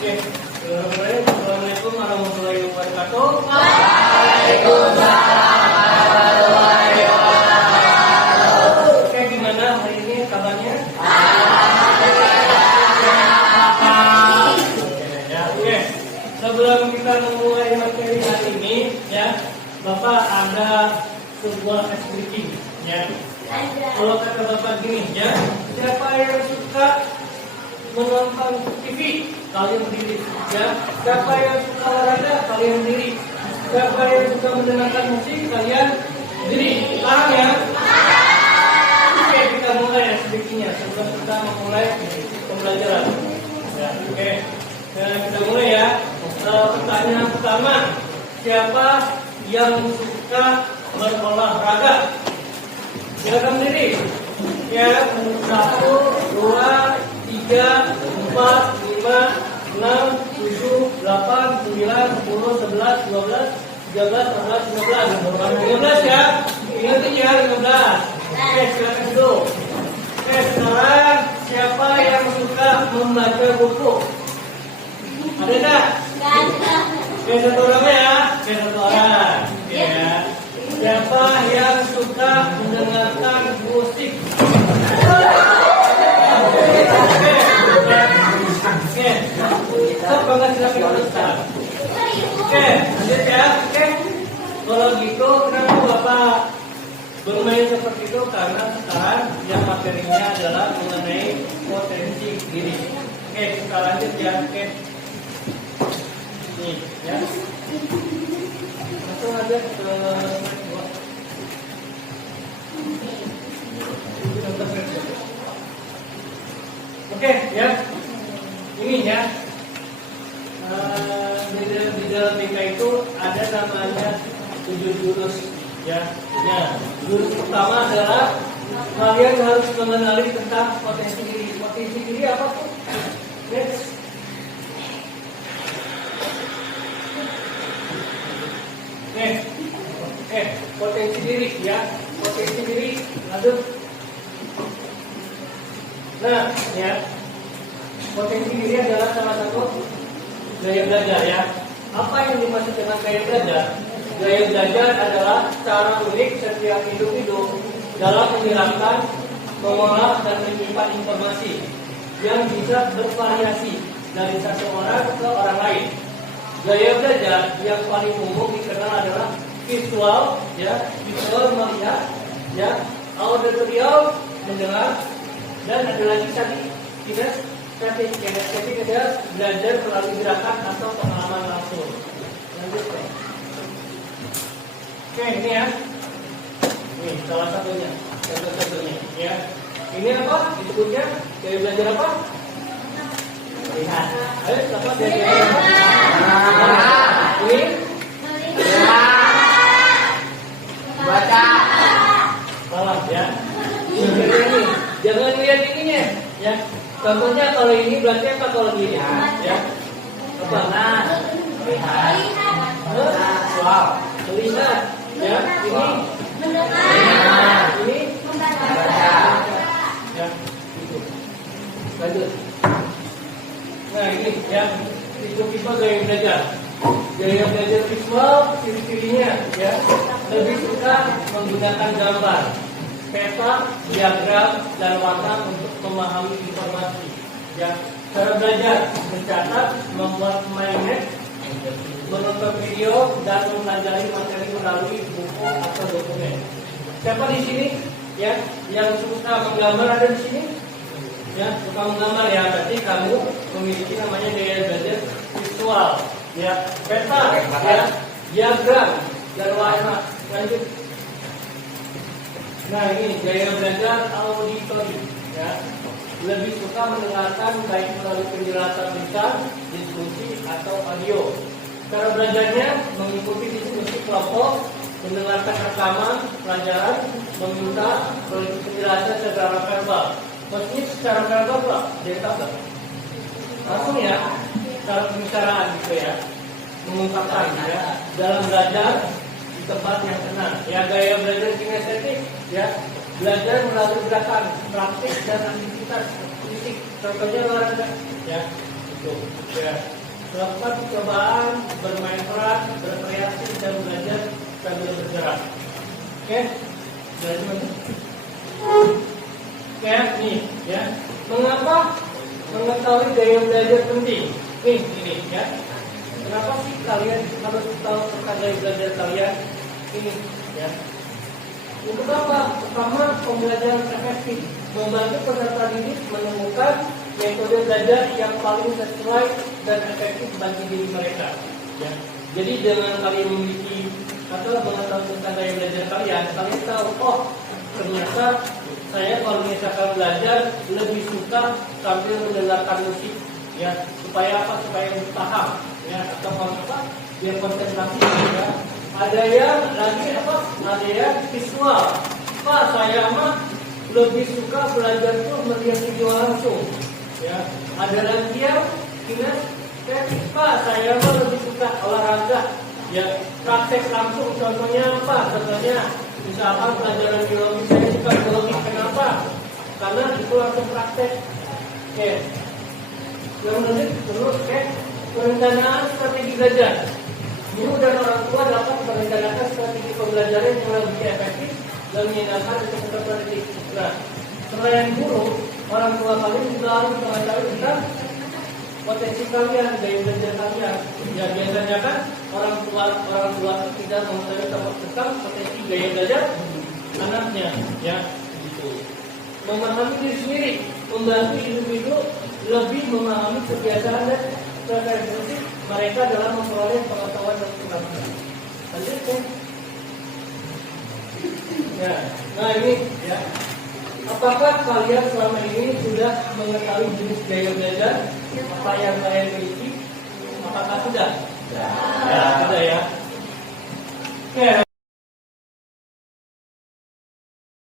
Oke, Assalamualaikum warahmatullahi wabarakatuh. Oke, gimana hari ini kabarnya? Oke, sebelum kita memulai materi hari ini, ya, Bapak ada sebuah ice breaking, ya. Kalau kata Bapak gini, ya, siapa yang suka menonton TV, kalian berdiri, ya. Siapa yang suka olahraga, kalian berdiri. Siapa yang suka mendengarkan musik, kalian berdiri. Paham ya? Oke, kita mulai ya sedikitnya sebelum kita memulai pembelajaran. Ya, oke. Kita mulai ya. Pertanyaan pertama, siapa yang suka berolahraga? Silakan berdiri. Ya, 1, 2, 3, 4, 5, 6, 7, 8, 9, 10, 11, 12, 13, 14, 15 ya. Ingat ya, 15. Oke, silakan duduk. Oke, sekarang siapa yang suka membaca buku? Ada enggak? Oke, satu orang ya. Oke, satu orang. Oke ya. Siapa yang suka mendengarkan musik? Oke, sok banget silakan Ustaz. Oke, lanjut ya. Oke, kalau gitu kenapa Bapak bermain seperti itu? Karena sekarang yang materinya adalah mengenai potensi diri. Oke, kita lanjut ya. Oke, nih ya. Langsung aja ke Oke ya, ini ya, di dalam BK itu ada namanya 7 jurus ya. Ya, jurus pertama adalah kalian harus mengenali tentang potensi diri. Potensi diri apa tuh? Next. Potensi diri ya, potensi diri. Lanjut. Nah, ya, potensi diri adalah salah satu gaya belajar ya. Apa yang dimaksud dengan gaya belajar? Gaya belajar adalah cara unik setiap individu dalam menyerapkan, mengolah, dan menyimpan informasi yang bisa bervariasi dari satu orang ke orang lain. Gaya belajar yang paling umum dikenal adalah visual, ya, visual melihat, ya, auditorial mendengar. Dan ada lagi tadi kinestetik, kinestetik adalah belajar melalui gerakan atau pengalaman langsung. Lanjut ya. Oke, ini ya. Ini salah satunya, satu-satunya ya. Ini apa? Disebutnya gaya belajar apa? Lihat. Ayo, apa gaya belajar? Ini baca. Salah ya. Ini jangan lihat ininya, ya. Contohnya kalau ini berarti apa kalau gini, ya? Apa? Nah, lihat, wow, melihat, ya. Ini mendengar, ini membaca, ya. Itu. Lanjut. Nah ini, ya. Itu kita gaya belajar. Gaya belajar visual, ciri-cirinya, ya. Lebih suka menggunakan gambar, peta, diagram, dan warna untuk memahami informasi. Ya, cara belajar mencatat, membuat mind map, menonton video, dan mempelajari materi melalui buku atau dokumen. Siapa di sini, ya, yang suka menggambar ada di sini? Ya, suka menggambar ya. Berarti kamu memiliki namanya gaya belajar visual. Ya, peta, ya, diagram, dan warna. Lanjut. Nah ini gaya belajar auditori ya. Lebih suka mendengarkan baik melalui penjelasan lisan, diskusi atau audio. Cara belajarnya mengikuti diskusi kelompok, mendengarkan rekaman pelajaran, meminta penjelasan secara verbal. Maksudnya secara verbal Pak, jadi apa? Langsung ya, cara pembicaraan gitu ya, mengungkapkan ya dalam belajar di tempat yang tenang. Ya, gaya belajar kinestetik ya, belajar melalui gerakan, praktik dan aktivitas fisik. Contohnya olahraga ya. Tuh, ya. Melakukan percobaan, bermain peran, berkreasi dan belajar sambil bergerak. Oke, belajar mana? Oke, nih, ya. Mengapa mengetahui gaya belajar penting? Nih, ini, ya. Kenapa sih kalian harus tahu tentang gaya belajar kalian? Ini, ya. Untuk apa? Pertama, pembelajaran efektif membantu peserta didik menemukan metode belajar yang paling sesuai dan efektif bagi diri mereka. Ya. Jadi dengan kalian memiliki atau mengetahui tentang gaya belajar kalian tahu, oh ternyata saya kalau misalkan belajar lebih suka sambil mendengarkan musik, ya supaya apa? Supaya lebih paham, ya atau apa? Biar konsentrasi, ya. Ada yang lagi apa? Ada yang visual. Pak, saya mah lebih suka belajar tuh melihat video langsung. Ya, ada lagi yang kinestetik. Pak, saya mah lebih suka olahraga. Ya, praktek langsung. Contohnya apa? Contohnya, misalkan pelajaran biologi, saya suka biologi. Kenapa? Karena itu langsung praktek. Oke. Yang menarik terus, perencanaan strategi belajar. Guru dan orang tua dapat merencanakan strategi pembelajaran yang lebih efektif dan menghindarkan kesempatan didik. Nah, selain guru, orang tua kalian juga harus mengetahui tentang potensi kalian, gaya belajar kalian. Ya biasanya kan orang tua tidak mengetahui tentang potensi gaya belajar anaknya, ya gitu. Memahami diri sendiri, membantu individu lebih memahami kebiasaan dan preferensi mereka dalam memperoleh pengetahuan dan pengetahuan. Lanjut ya. Ya, nah ini ya. Apakah kalian selama ini sudah mengetahui jenis gaya belajar apa yang kalian miliki? Apakah sudah? Ya, sudah ya. Oke.